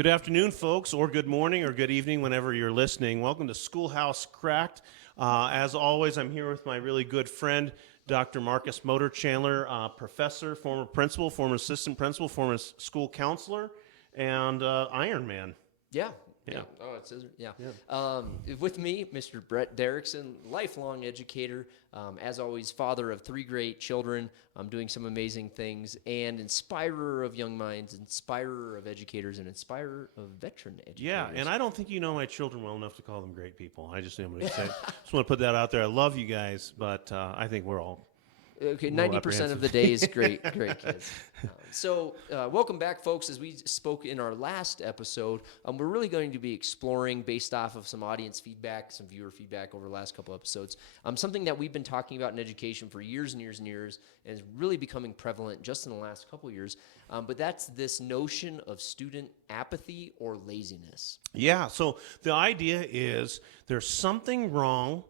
Good afternoon, folks, or good morning, or good evening, whenever you're listening. Welcome to Schoolhouse Cracked. As always, I'm here with my really good friend, Dr. Marcus Motor Chandler, professor, former principal, former assistant principal, former school counselor, and Iron Man. Yeah. Yeah. Oh, it says, yeah. With me, Mr. Brett Derickson, lifelong educator, as always, father of 3 great children, doing some amazing things, and inspirer of young minds, inspirer of educators, and inspirer of veteran educators. Yeah, and I don't think you know my children well enough to call them great people. I just am going to say, just want to put that out there. I love you guys, but I think we're all Okay, 90% of the day is great kids. Welcome back, folks. As we spoke in our last episode, we're really going to be exploring, based off of some audience feedback, some viewer feedback over the last couple episodes, something that we've been talking about in education for years and years and years, and is really becoming prevalent just in the last couple of years. But that's this notion of student apathy or laziness. Yeah, so the idea is there's something wrong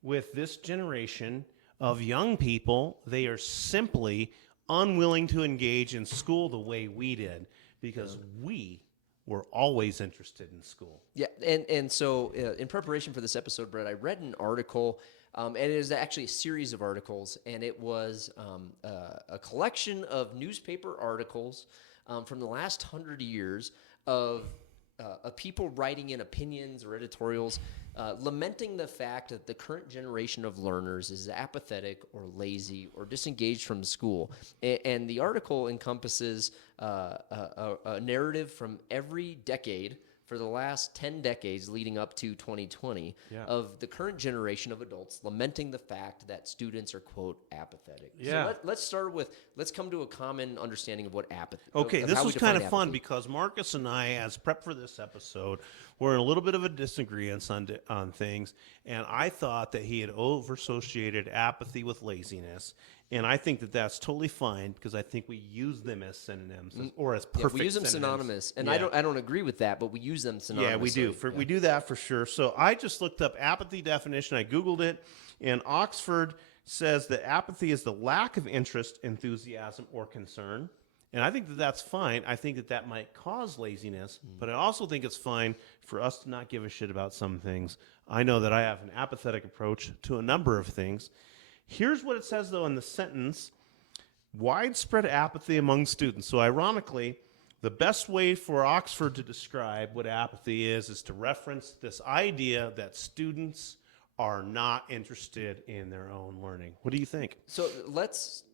with this generation of young people. They are simply unwilling to engage in school the way we did because we were always interested in school. Yeah, and so in preparation for this episode, Brett, I read an article, and it is actually a series of articles, and it was a collection of newspaper articles from the last 100 years of people writing in opinions or editorials, lamenting the fact that the current generation of learners is apathetic or lazy or disengaged from school. And the article encompasses a narrative from every decade for the last 10 decades leading up to 2020 of the current generation of adults lamenting the fact that students are, quote, apathetic. Yeah. So let's come to a common understanding of what apathy is. Okay, this was kind of fun because Marcus and I, as prep for this episode, were in a little bit of a disagreement on things, and I thought that he had over-associated apathy with laziness. And I think that that's totally fine because I think we use them as synonyms or as perfect synonyms. We use them synonymous, and I don't agree with that, but we use them synonymously. Yeah, we do. We do that for sure. So I just looked up apathy definition. I Googled it, and Oxford says that apathy is the lack of interest, enthusiasm, or concern. And I think that that's fine. I think that that might cause laziness, but I also think it's fine for us to not give a shit about some things. I know that I have an apathetic approach to a number of things. Here's what it says, though, in the sentence: widespread apathy among students. So ironically, the best way for Oxford to describe what apathy is to reference this idea that students are not interested in their own learning. What do you think? So let's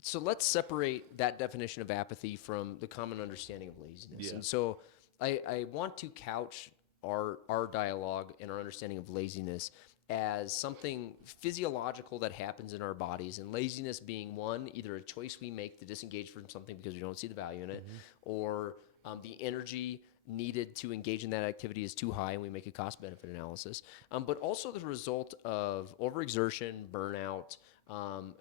separate that definition of apathy from the common understanding of laziness. Yeah. And so I want to couch our dialogue and our understanding of laziness as something physiological that happens in our bodies, and laziness being one, either a choice we make to disengage from something because we don't see the value in it, or the energy needed to engage in that activity is too high and we make a cost-benefit analysis, but also the result of overexertion, burnout,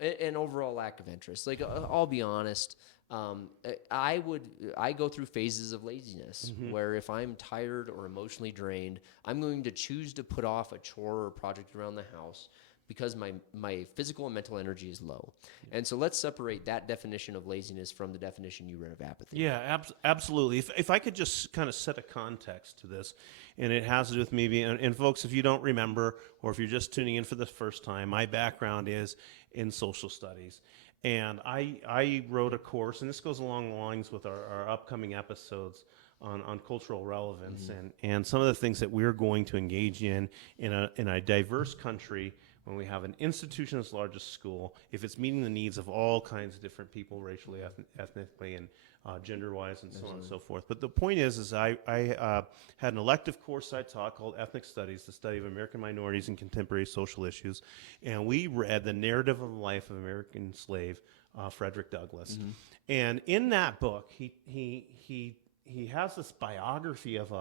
and overall lack of interest. Like, I'll be honest, I go through phases of laziness where if I'm tired or emotionally drained, I'm going to choose to put off a chore or project around the house because my physical and mental energy is low. And so let's separate that definition of laziness from the definition you read of apathy. Yeah, absolutely. If I could just kind of set a context to this, and it has to do with me being, and folks, if you don't remember, or if you're just tuning in for the first time, my background is in social studies. And I wrote a course, and this goes along the lines with our upcoming episodes on cultural relevance and some of the things that we're going to engage in a diverse country. When we have an institution as large as school, if it's meeting the needs of all kinds of different people, racially, ethnically, and gender-wise, and so on and so forth. But the point is I had an elective course I taught called Ethnic Studies, the study of American minorities and contemporary social issues, and we read the narrative of the life of American slave Frederick Douglass. And in that book, he has this biography of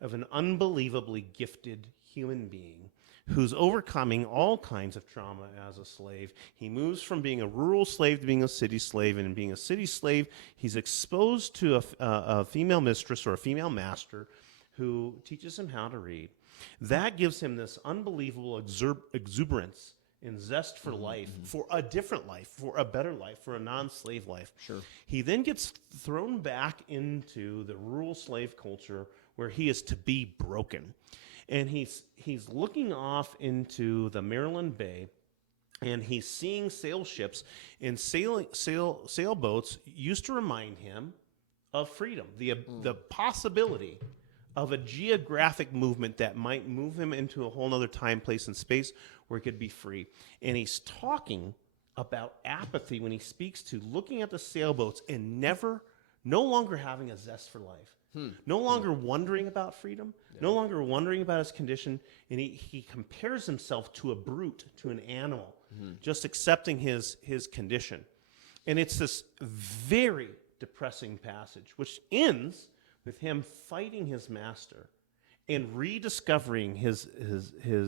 an unbelievably gifted human being who's overcoming all kinds of trauma as a slave. He moves from being a rural slave to being a city slave, and in being a city slave, he's exposed to a female mistress or a female master who teaches him how to read. That gives him this unbelievable exuberance and zest for life, for a different life, for a better life, for a non-slave life. Sure. He then gets thrown back into the rural slave culture where he is to be broken. And he's looking off into the Maryland Bay, and he's seeing sail ships, and sailboats used to remind him of freedom, the possibility of a geographic movement that might move him into a whole other time, place, and space where he could be free. And he's talking about apathy when he speaks to looking at the sailboats and no longer having a zest for life. No longer wondering about freedom, no longer wondering about his condition, and he compares himself to a brute, to an animal, just accepting his condition. And it's this very depressing passage, which ends with him fighting his master and rediscovering his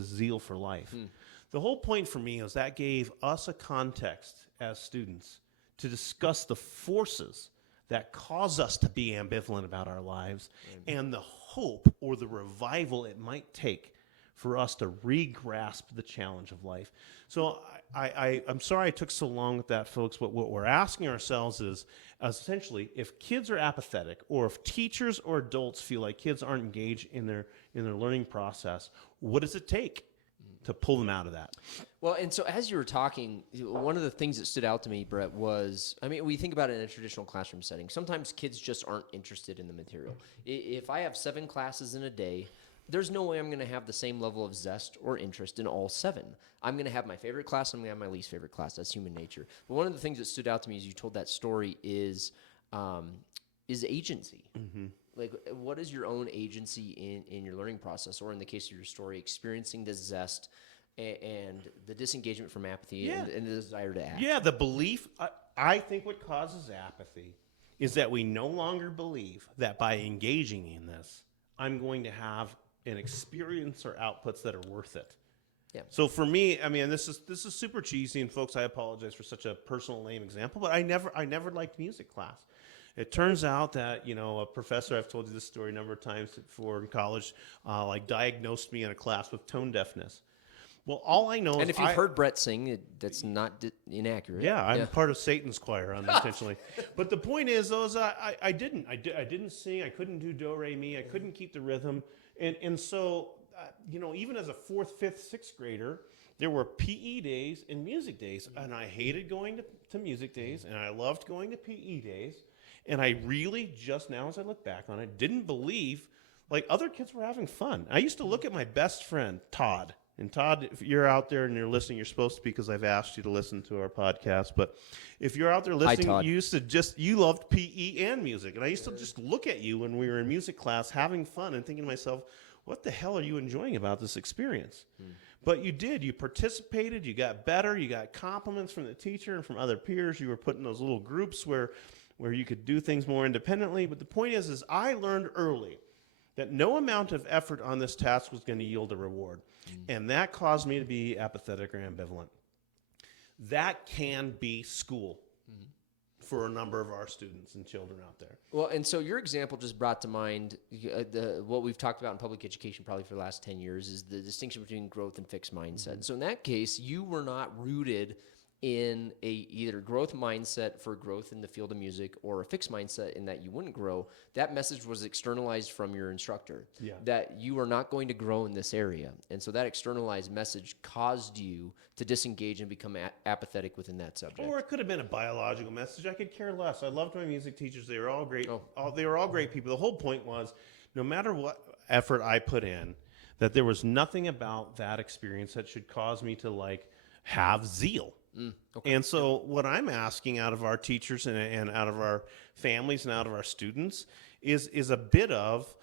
zeal for life. The whole point for me is that gave us a context as students to discuss the forces that cause us to be ambivalent about our lives and the hope or the revival it might take for us to re-grasp the challenge of life. So I'm sorry I took so long with that, folks, but what we're asking ourselves is essentially if kids are apathetic or if teachers or adults feel like kids aren't engaged in their learning process, what does it take to pull them out of that? Well, and so as you were talking, one of the things that stood out to me, Brett, was, I mean, we think about it in a traditional classroom setting. Sometimes kids just aren't interested in the material. If I have 7 classes in a day, there's no way I'm going to have the same level of zest or interest in all 7. I'm going to have my favorite class, I'm going to have my least favorite class. That's human nature. But one of the things that stood out to me as you told that story is agency. Like, what is your own agency in your learning process, or in the case of your story, experiencing the zest and the disengagement from apathy and the desire to act? Yeah, the belief. I think what causes apathy is that we no longer believe that by engaging in this, I'm going to have an experience or outputs that are worth it. Yeah. So for me, I mean, this is super cheesy, and folks, I apologize for such a personal lame example, but I never liked music class. It turns out that, a professor, I've told you this story a number of times before in college, diagnosed me in a class with tone deafness. Well, all I know is... And if you've heard Brett sing, that's not inaccurate. Yeah, I'm part of Satan's choir unintentionally. But the point is, though, is I didn't sing. I couldn't do do, re, mi. I couldn't keep the rhythm. And so, even as a 4th, 5th, 6th grader, there were PE days and music days. And I hated going to music days, and I loved going to PE days. And I really, just now as I look back on it, didn't believe, other kids were having fun. I used to look at my best friend, Todd. And Todd, if you're out there and you're listening, you're supposed to, because I've asked you to listen to our podcast. But if you're out there listening, Hi, Todd. you loved PE and music. And I used to just look at you when we were in music class having fun and thinking to myself, what the hell are you enjoying about this experience? But you did. You participated. You got better. You got compliments from the teacher and from other peers. You were put in those little groups where you could do things more independently. But the point is I learned early that no amount of effort on this task was going to yield a reward. And that caused me to be apathetic or ambivalent. That can be school for a number of our students and children out there. Well, and so your example just brought to mind what we've talked about in public education probably for the last 10 years is the distinction between growth and fixed mindset. So in that case, you were not rooted in a either growth mindset for growth in the field of music or a fixed mindset in that you wouldn't grow. That message was externalized from your instructor that you are not going to grow in this area. And so that externalized message caused you to disengage and become apathetic within that subject. Or it could have been a biological message. I could care less. I loved my music teachers. They were all great. They were all great people. The whole point was no matter what effort I put in, that there was nothing about that experience that should cause me to have zeal. Okay. And so what I'm asking out of our teachers and out of our families and out of our students is a bit of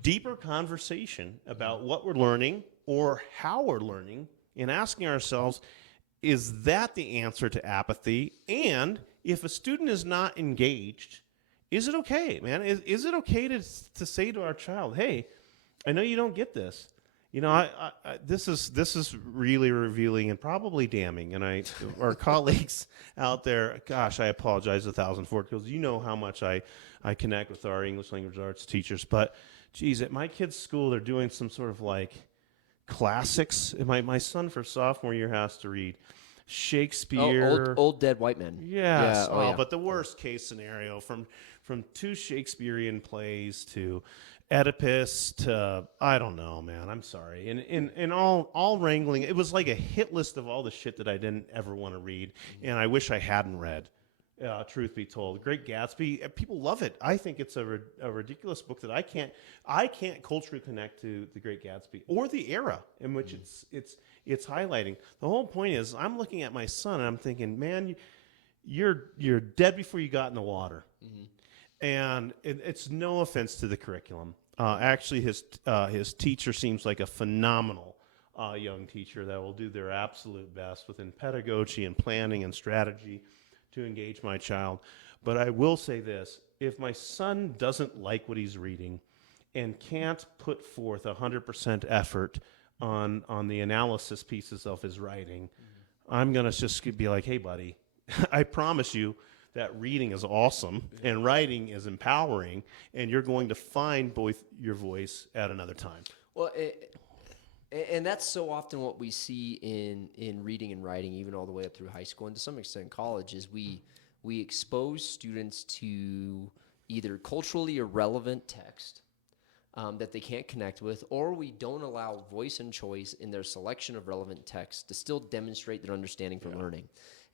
deeper conversation about what we're learning or how we're learning, and asking ourselves, is that the answer to apathy? And if a student is not engaged, is it okay, man? Is it okay to say to our child, hey, I know you don't get this. This is really revealing and probably damning. And our colleagues out there, gosh, I apologize 1,000 for it, because you know how much I connect with our English language arts teachers. But, geez, at my kids' school, they're doing some sort of classics. My son for sophomore year has to read Oh, Shakespeare. old dead white men. Yes. Yeah. Oh, yeah. But the worst case scenario, from two Shakespearean plays to Oedipus to, I don't know, man. I'm sorry. And all wrangling, it was like a hit list of all the shit that I didn't ever want to read, and I wish I hadn't read. Truth be told, Great Gatsby, people love it. I think it's a ridiculous book that I can't culturally connect to The Great Gatsby or the era in which it's highlighting. The whole point is, I'm looking at my son and I'm thinking, man, you're dead before you got in the water. And it's no offense to the curriculum. Actually, his teacher seems like a phenomenal young teacher that will do their absolute best within pedagogy and planning and strategy to engage my child. But I will say this: if my son doesn't like what he's reading and can't put forth 100% effort on the analysis pieces of his writing, I'm gonna just be like, hey, buddy, I promise you that reading is awesome and writing is empowering, and you're going to find both your voice at another time. Well, and that's so often what we see in reading and writing, even all the way up through high school and to some extent college, is we expose students to either culturally irrelevant text that they can't connect with, or we don't allow voice and choice in their selection of relevant text to still demonstrate their understanding for learning.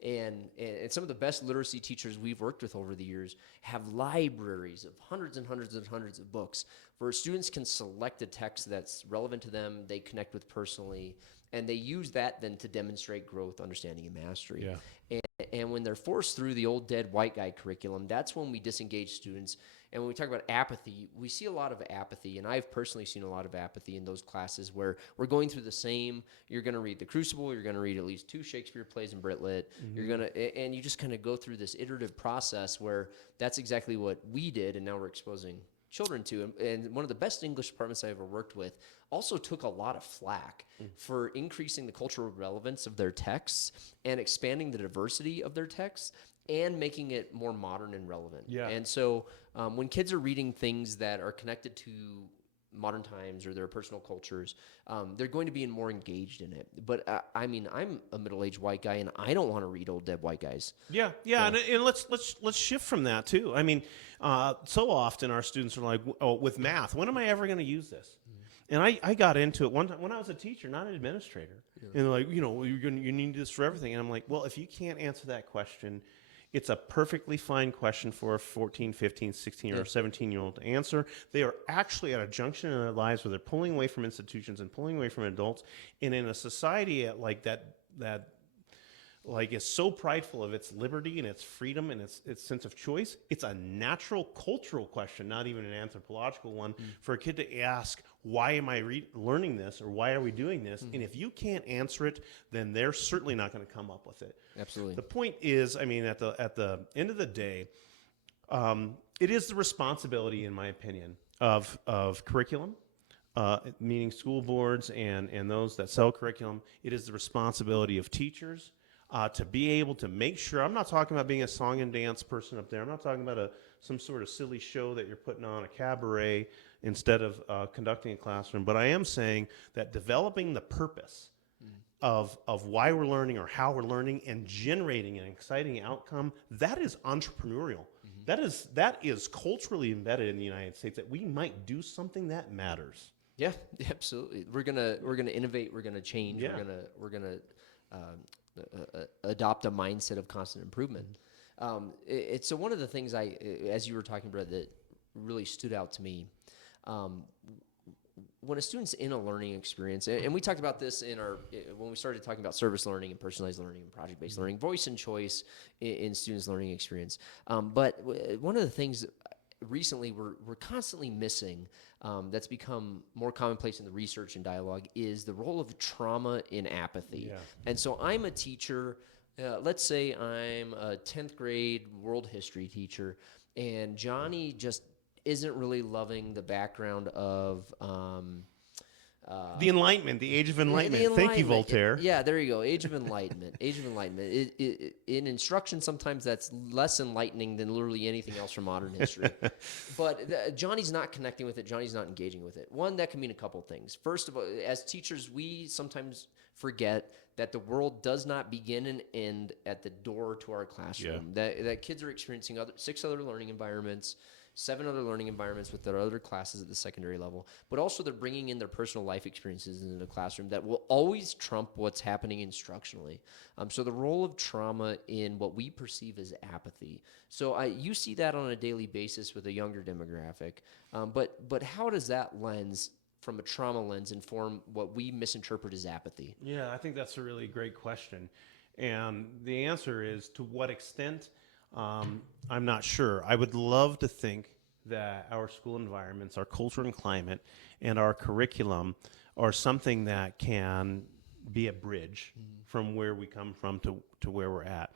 And some of the best literacy teachers we've worked with over the years have libraries of hundreds and hundreds and hundreds of books where students can select a text that's relevant to them, they connect with personally, and they use that then to demonstrate growth, understanding, and mastery. Yeah. And when they're forced through the old dead white guy curriculum, that's when we disengage students. And when we talk about apathy, we see a lot of apathy, and I've personally seen a lot of apathy in those classes where we're going through the same. You're going to read The Crucible, you're going to read at least 2 Shakespeare plays in Brit Lit. You're going to, and you just kind of go through this iterative process where that's exactly what we did, and now we're exposing children to. And one of the best English departments I ever worked with also took a lot of flack for increasing the cultural relevance of their texts and expanding the diversity of their texts and making it more modern and relevant. Yeah. And so when kids are reading things that are connected to modern times or their personal cultures, they're going to be more engaged in it. But I mean, I'm a middle-aged white guy, and I don't want to read old dead white guys. Yeah. And let's shift from that too. I mean, so often our students are like, "Oh, with math, when am I ever going to use this?" And I got into it one time when I was a teacher, not an administrator. And they're like, you need this for everything. And I'm like, well, if you can't answer that question, it's a perfectly fine question for a 14, 15, 16, or 17-year-old to answer. They are actually at a junction in their lives where they're pulling away from institutions and pulling away from adults. And in a society like that like is so prideful of its liberty and its freedom and its sense of choice, it's a natural cultural question, not even an anthropological one, for a kid to ask, why am I learning this, or why are we doing this? And if you can't answer it, then they're certainly not going to come up with it. Absolutely. The point is, I mean, at the end of the day, it is the responsibility, in my opinion, of curriculum, meaning school boards and those that sell curriculum. It is the responsibility of teachers to be able to make sure. I'm not talking about being a song and dance person up there. I'm not talking about some sort of silly show that you're putting on, a cabaret, instead of conducting a classroom. But I am saying that developing the purpose of why we're learning or how we're learning and generating an exciting outcome, that is entrepreneurial. That is culturally embedded in the United States, that we might do something that matters. Yeah, absolutely. We're gonna innovate. We're gonna change. Yeah. We're gonna adopt a mindset of constant improvement. So one of the things as you were talking about, that really stood out to me, when a student's in a learning experience, and we talked about this when we started talking about service learning and personalized learning and project-based learning, voice and choice in students' learning experience. But one of the things recently we're constantly missing, that's become more commonplace in the research and dialogue, is the role of trauma in apathy. Yeah. And so I'm a teacher, let's say I'm a 10th grade world history teacher, and Johnny just isn't really loving the background of The Enlightenment, the Age of Enlightenment. The Thank you, Enlightenment. Voltaire. Yeah, there you go. Age of Enlightenment. Age of Enlightenment. In instruction, sometimes that's less enlightening than literally anything else from modern history. But Johnny's not connecting with it. Johnny's not engaging with it. One, that can mean a couple things. First of all, as teachers, we sometimes forget that the world does not begin and end at the door to our classroom. That kids are experiencing 6 other learning environments, 7 other learning environments with their other classes at the secondary level, but also they're bringing in their personal life experiences into the classroom that will always trump what's happening instructionally. So the role of trauma in what we perceive as apathy. So you see that on a daily basis with a younger demographic, but how does that lens from a trauma lens inform what we misinterpret as apathy? Yeah, I think that's a really great question. And the answer is, to what extent? I'm not sure. I would love to think that our school environments, our culture and climate, and our curriculum are something that can be a bridge from where we come from to where we're at.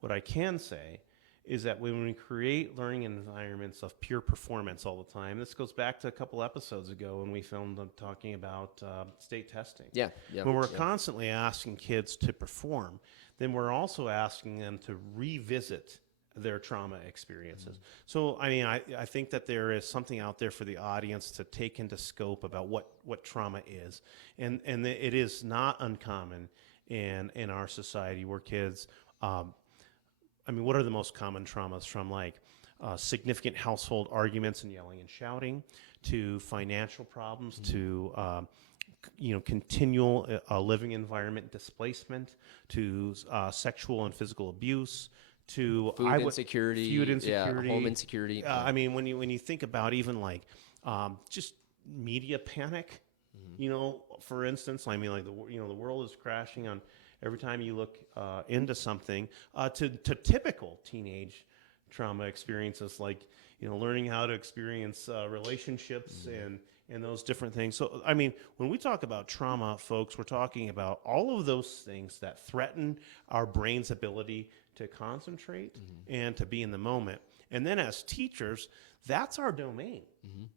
What I can say is that when we create learning environments of pure performance all the time, this goes back to a couple episodes ago when we filmed them talking about state testing. When we're constantly asking kids to perform, then we're also asking them to revisit their trauma experiences. So, I mean, I think that there is something out there for the audience to take into scope about what trauma is. And it is not uncommon in our society where kids, I mean, what are the most common traumas, from like significant household arguments and yelling and shouting, to financial problems, to continual living environment displacement, to sexual and physical abuse, to food insecurity, home insecurity. I mean, when you think about even like just media panic, for instance, I mean, like the world is crashing on every time you look into something, to typical teenage trauma experiences, like learning how to experience relationships and those different things. So, I mean, when we talk about trauma, folks, we're talking about all of those things that threaten our brain's ability to concentrate and to be in the moment. And then as teachers, that's our domain.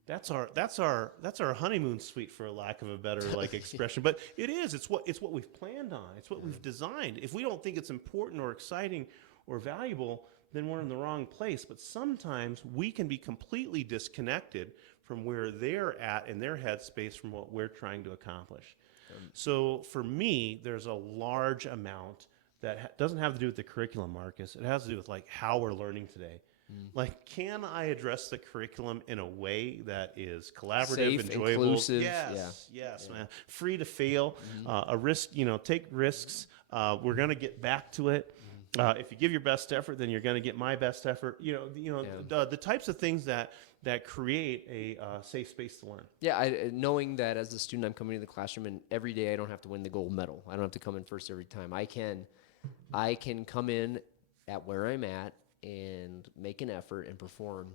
That's our honeymoon suite, for a lack of a better expression. But it's what we've planned on. It's what we've designed. If we don't think it's important or exciting or valuable, then we're in the wrong place. But sometimes we can be completely disconnected from where they're at in their headspace from what we're trying to accomplish. So for me, there's a large amount that doesn't have to do with the curriculum, Marcus. It has to do with like how we're learning today. Like, can I address the curriculum in a way that is collaborative, safe, enjoyable? inclusive? Yes, man. Free to fail, a risk, take risks. We're going to get back to it. If you give your best effort, then you're going to get my best effort. The types of things that create a safe space to learn. Yeah, knowing that as a student, I'm coming to the classroom, and every day I don't have to win the gold medal. I don't have to come in first every time. I can come in at where I'm at and make an effort and perform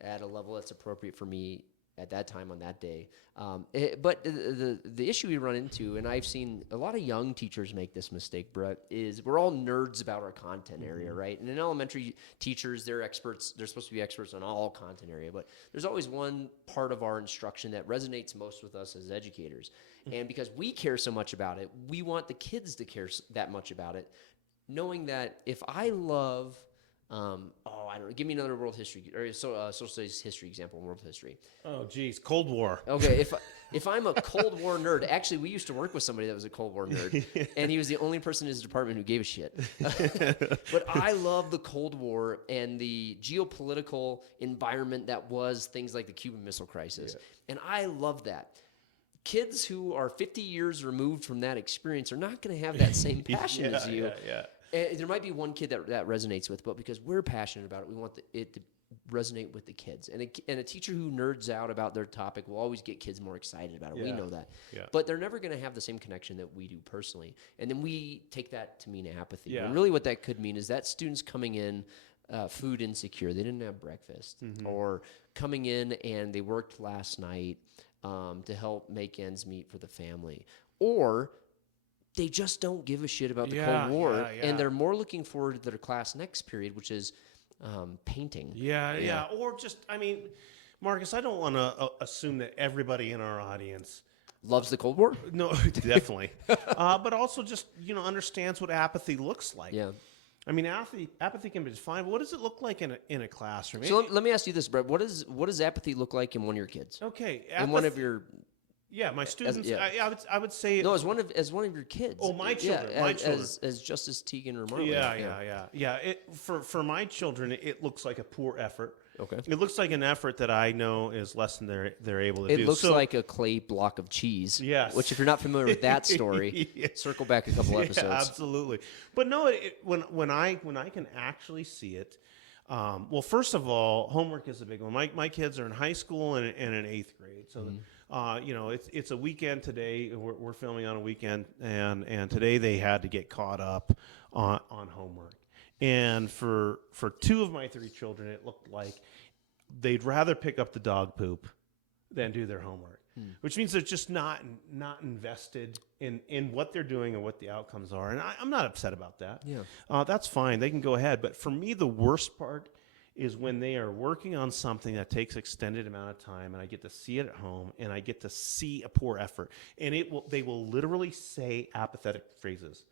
at a level that's appropriate for me at that time on that day. But the issue we run into, and I've seen a lot of young teachers make this mistake, Brett, is we're all nerds about our content area, right? And in elementary teachers, they're experts. They're supposed to be experts on all content area, but there's always one part of our instruction that resonates most with us as educators. And because we care so much about it, we want the kids to care that much about it, knowing that if I love I don't know. Give me another world history or social studies history example in world history. Oh, geez, Cold War. Okay, if I'm a Cold War nerd, actually, we used to work with somebody that was a Cold War nerd, and he was the only person in his department who gave a shit. But I love the Cold War and the geopolitical environment that was things like the Cuban Missile Crisis, and I love that. Kids who are 50 years removed from that experience are not going to have that same passion as you. And there might be one kid that resonates with, but because we're passionate about it, we want it to resonate with the kids. And a teacher who nerds out about their topic will always get kids more excited about it. We know that. But they're never going to have the same connection that we do personally. And then we take that to mean apathy. And really what that could mean is that students coming in food insecure. They didn't have breakfast. Or coming in and they worked last night to help make ends meet for the family. Or they just don't give a shit about the Cold War, and they're more looking forward to their class next period, which is painting. Or just, I mean, Marcus, I don't want to assume that everybody in our audience Loves the Cold War? No, definitely. But also just, understands what apathy looks like. Yeah. I mean, apathy can be defined. But what does it look like in a classroom? So let me ask you this, Brett. What does apathy look like in one of your kids? Okay. In one of your Yeah, my students. yeah. I would say. No, as one of your kids. Oh, my children. Yeah, my children. as Justice Teagan or Marley. Yeah. For my children, it looks like a poor effort. Okay. It looks like an effort that I know is less than they're able to do. It looks like a clay block of cheese. Yes. Which, if you're not familiar with that story, circle back a couple episodes. Yeah, absolutely. But no, when I can actually see it. Well, first of all, homework is a big one. My kids are in high school and in 8th grade, so it's a weekend today. We're filming on a weekend, and today they had to get caught up on homework. And for 2 of my 3 children, it looked like they'd rather pick up the dog poop than do their homework, which means they're just not invested in what they're doing and what the outcomes are. And I'm not upset about that. Yeah. That's fine. They can go ahead. But for me, the worst part is when they are working on something that takes extended amount of time, and I get to see it at home, and I get to see a poor effort, and they will literally say apathetic phrases.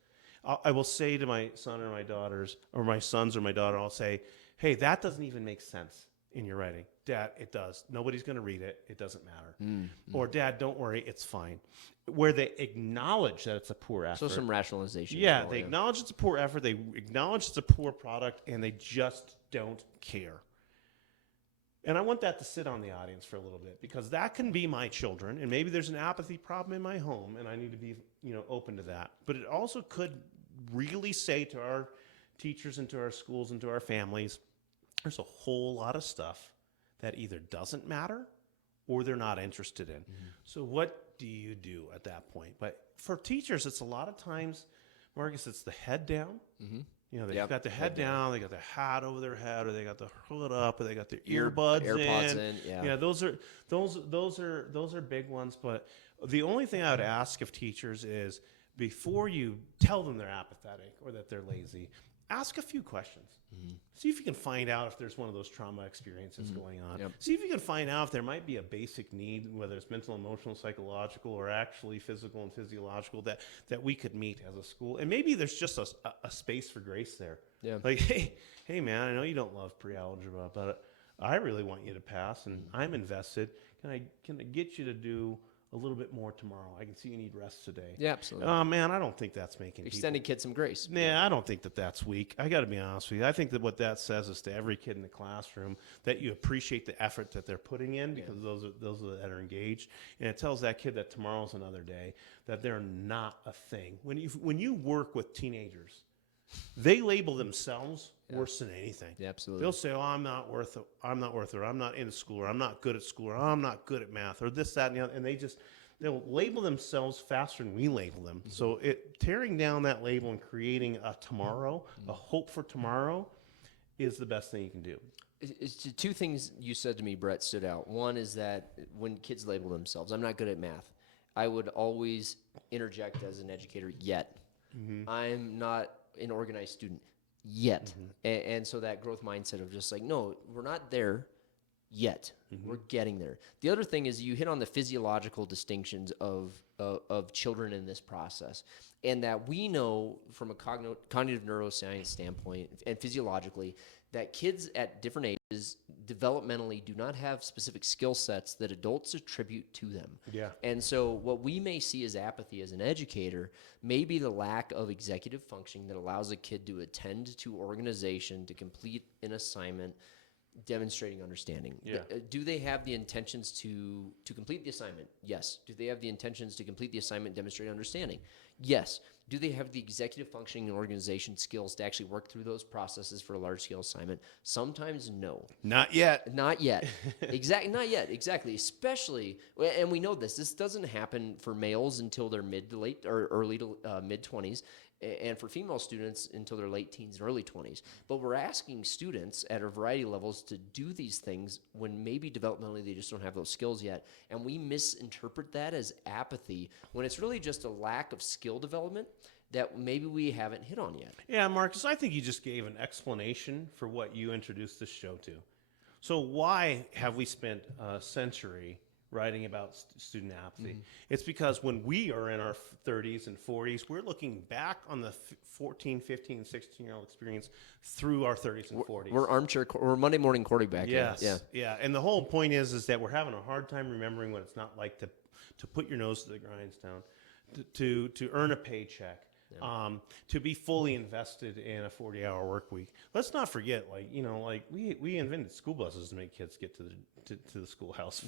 I will say to my son or my daughters, or my sons or my daughter, I'll say, hey, that doesn't even make sense in your writing. Dad, it does. Nobody's going to read it. It doesn't matter. Or, Dad, don't worry. It's fine. Where they acknowledge that it's a poor effort. So some rationalization. Yeah, they acknowledge it's a poor effort. They acknowledge it's a poor product, and they just don't care. And I want that to sit on the audience for a little bit, because that can be my children, and maybe there's an apathy problem in my home, and I need to be open to that. But it also could really say to our teachers and to our schools and to our families, there's a whole lot of stuff that either doesn't matter or they're not interested in. So what do you do at that point? But for teachers, it's a lot of times, Marcus, it's the head down. They've got their head down, they got their hat over their head, or they got the hood up, or they got their earbuds in. Yeah, those are big ones. But the only thing I would ask of teachers is, before you tell them they're apathetic or that they're lazy, ask a few questions. See if you can find out if there's one of those trauma experiences going on. See if you can find out if there might be a basic need, whether it's mental, emotional, psychological, or actually physical and physiological, that we could meet as a school. And maybe there's just a space for grace there. Yeah. Like, hey, man, I know you don't love pre-algebra, but I really want you to pass, and I'm invested. Can I get you to do a little bit more tomorrow? I can see you need rest today. Yeah, absolutely. Oh, man, I don't think that's making extending kids some grace. I don't think that's weak. I got to be honest with you. I think that what that says is to every kid in the classroom that you appreciate the effort that they're putting in, because those are that are engaged, and it tells that kid that tomorrow's another day, that they're not a thing. When you work with teenagers, they label themselves worse than anything. Yeah, absolutely. They'll say, "Oh, I'm not worth it. I'm not in school, or I'm not good at school, or I'm not good at math, or this, that, and the other." And they'll label themselves faster than we label them. So tearing down that label and creating a tomorrow, a hope for tomorrow, is the best thing you can do. It's 2 things you said to me, Brett, stood out. One is that when kids label themselves, I'm not good at math, I would always interject as an educator, yet. I'm not an organized student yet. And so that growth mindset of just like, no, we're not there yet. We're getting there. The other thing is you hit on the physiological distinctions of children in this process, and that we know from a cognitive neuroscience standpoint and physiologically that kids at different ages developmentally do not have specific skill sets that adults attribute to them. Yeah. And so what we may see as apathy as an educator may be the lack of executive functioning that allows a kid to attend to organization, to complete an assignment, demonstrating understanding. Yeah. Do they have the intentions to complete the assignment? Yes. Do they have the intentions to complete the assignment, demonstrate understanding? Yes. Do they have the executive functioning and organization skills to actually work through those processes for a large-scale assignment? Sometimes no. Not yet. Not yet. Not yet. Exactly. Especially, and we know this doesn't happen for males until they're mid to late or early to mid-20s, and for female students until their late teens and early 20s. But we're asking students at a variety of levels to do these things when maybe developmentally they just don't have those skills yet. And we misinterpret that as apathy when it's really just a lack of skill development that maybe we haven't hit on yet. Yeah, Marcus, I think you just gave an explanation for what you introduced this show to. So why have we spent a century writing about student apathy. It's because when we are in our 30s and 40s, we're looking back on the 14, 15, 16-year-old experience through our 30s and 40s. We're Monday morning quarterback. Yes. Yeah. And the whole point is that we're having a hard time remembering what it's not like to put your nose to the grindstone, to earn a paycheck. To be fully invested in a 40-hour work week. Let's not forget, we invented school buses to make kids get to the schoolhouse.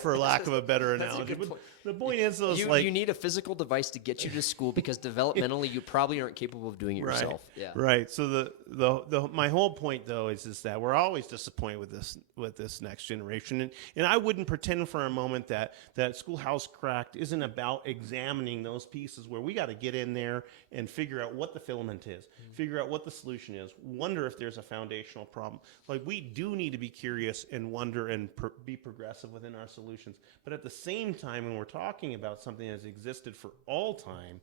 For lack of a better analogy. But the point is, though, you need a physical device to get you to school because developmentally you probably aren't capable of doing it yourself. Yeah. Right. So my whole point, though, is that we're always disappointed with this next generation, and I wouldn't pretend for a moment that Schoolhouse Cracked isn't about examining those pieces where we got to get in there and figure out what the filament is, figure out what the solution is, wonder if there's a foundational problem. Like, we do need to be curious and wonder and be progressive within our solutions. But at the same time, when we're talking about something that's existed for all time,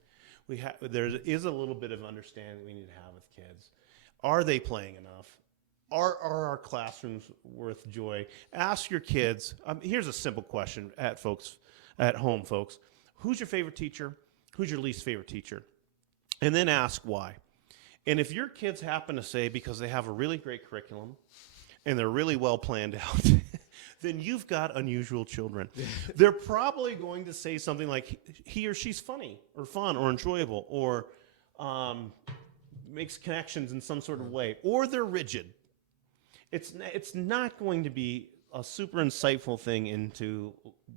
there is a little bit of understanding we need to have with kids. Are they playing enough? Are our classrooms worth joy? Ask your kids. Here's a simple question at home, folks. Who's your favorite teacher? Who's your least favorite teacher? And then ask why. And if your kids happen to say because they have a really great curriculum and they're really well planned out, then you've got unusual children. They're probably going to say something like he or she's funny or fun or enjoyable or makes connections in some sort of way, or they're rigid. It's not going to be a super insightful thing into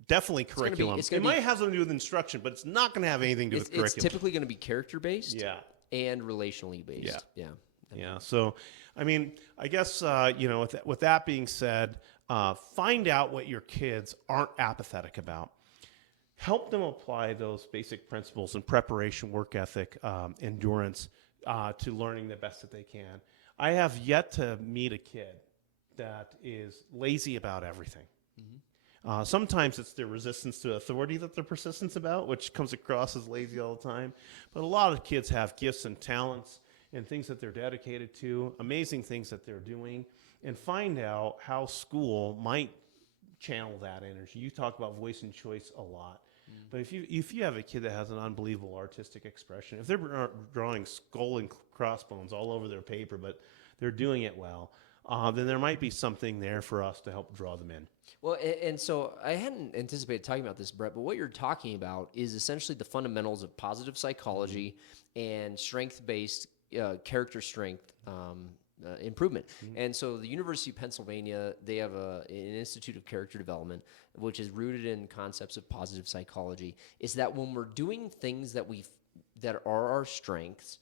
definitely curriculum. It might have something to do with instruction, but it's not going to have anything to do with curriculum. It's typically going to be character-based and relationally based. Yeah. So, I mean, I guess, with that being said, find out what your kids aren't apathetic about. Help them apply those basic principles in preparation, work ethic, endurance, to learning the best that they can. I have yet to meet a kid that is lazy about everything. Sometimes it's their resistance to authority that they're persistent about, which comes across as lazy all the time. But a lot of kids have gifts and talents and things that they're dedicated to, amazing things that they're doing, and find out how school might channel that energy. You talk about voice and choice a lot. But if you have a kid that has an unbelievable artistic expression, if they're drawing skull and crossbones all over their paper, but they're doing it well, then there might be something there for us to help draw them in. Well, and so I hadn't anticipated talking about this, Brett, but what you're talking about is essentially the fundamentals of positive psychology and strength-based character strength improvement. And so the University of Pennsylvania, they have an Institute of Character Development, which is rooted in concepts of positive psychology, is that when we're doing things that are our strengths,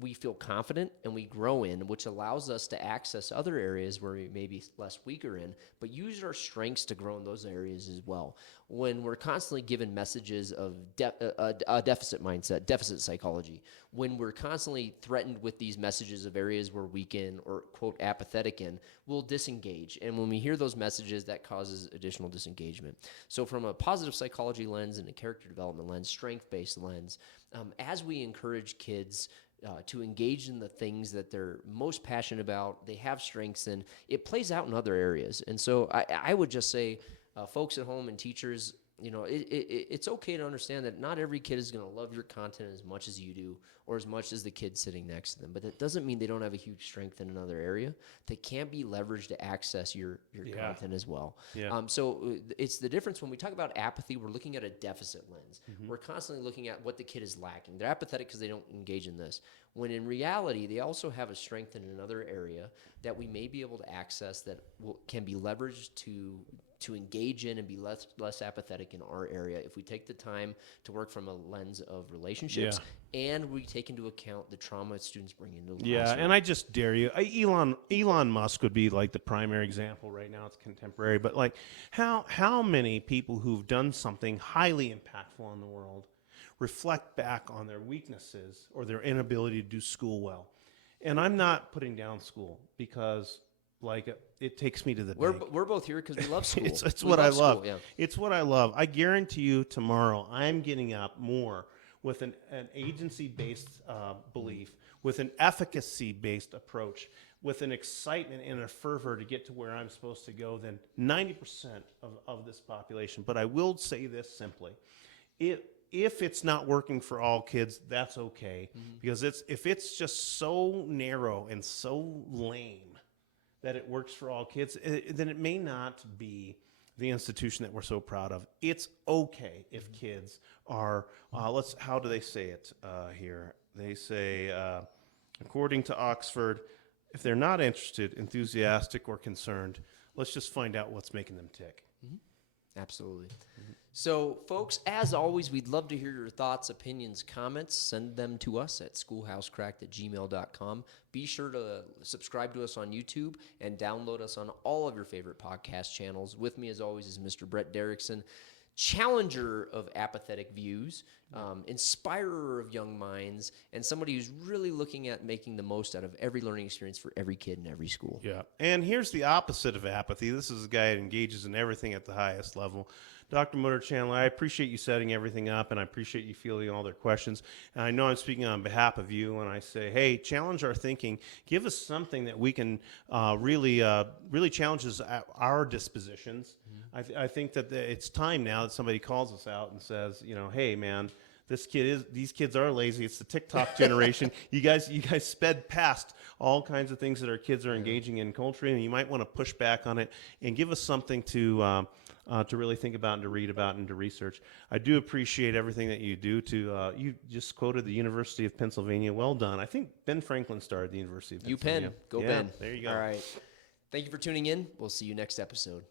we feel confident and we grow in, which allows us to access other areas where we may be less weaker in, but use our strengths to grow in those areas as well. When we're constantly given messages of a deficit mindset, deficit psychology, when we're constantly threatened with these messages of areas we're weak in or, quote, apathetic in, we'll disengage. And when we hear those messages, that causes additional disengagement. So from a positive psychology lens and a character development lens, strength-based lens, as we encourage kids to engage in the things that they're most passionate about, they have strengths in, it plays out in other areas. And so I would just say, folks at home and teachers, it's okay to understand that not every kid is going to love your content as much as you do or as much as the kid sitting next to them. But that doesn't mean they don't have a huge strength in another area that can be leveraged to access your content as well. So it's the difference when we talk about apathy, we're looking at a deficit lens. We're constantly looking at what the kid is lacking. They're apathetic because they don't engage in this. When in reality, they also have a strength in another area that we may be able to access that can be leveraged to engage in and be less apathetic in our area if we take the time to work from a lens of relationships and we take into account the trauma students bring into the classroom. And I just dare you. Elon Musk would be like the primary example right now. It's contemporary, but like how many people who've done something highly impactful in the world reflect back on their weaknesses or their inability to do school well? And I'm not putting down school because it takes me to the bank. We're both here because we love school. It's what I love. It's what I love. I guarantee you tomorrow I'm getting up more with an agency-based belief, with an efficacy-based approach, with an excitement and a fervor to get to where I'm supposed to go than 90% of this population. But I will say this simply. If it's not working for all kids, that's okay. Because if it's just so narrow and so lame that it works for all kids, then it may not be the institution that we're so proud of. It's okay if kids are, how do they say it here? They say, according to Oxford, if they're not interested, enthusiastic, or concerned, let's just find out what's making them tick. Absolutely. So, folks, as always, we'd love to hear your thoughts, opinions, comments. Send them to us at schoolhousecracked@gmail.com. Be sure to subscribe to us on YouTube and download us on all of your favorite podcast channels. With me, as always, is Mr. Brett Derickson, challenger of apathetic views, inspirer of young minds, and somebody who's really looking at making the most out of every learning experience for every kid in every school. Yeah. And here's the opposite of apathy. This is a guy that engages in everything at the highest level. Dr. Motor Chandler, I appreciate you setting everything up, and I appreciate you fielding all their questions. And I know I'm speaking on behalf of you when I say, hey, challenge our thinking. Give us something that we can really challenges our dispositions. I think that it's time now that somebody calls us out and says, hey, man, these kids are lazy. It's the TikTok generation. You guys sped past all kinds of things that our kids are engaging in culturally, and you might want to push back on it and give us something to really think about and to read about and to research. I do appreciate everything that you do. You just quoted the University of Pennsylvania. Well done. I think Ben Franklin started the University of Pennsylvania. UPenn. Go yeah, Ben. There you go. All right. Thank you for tuning in. We'll see you next episode.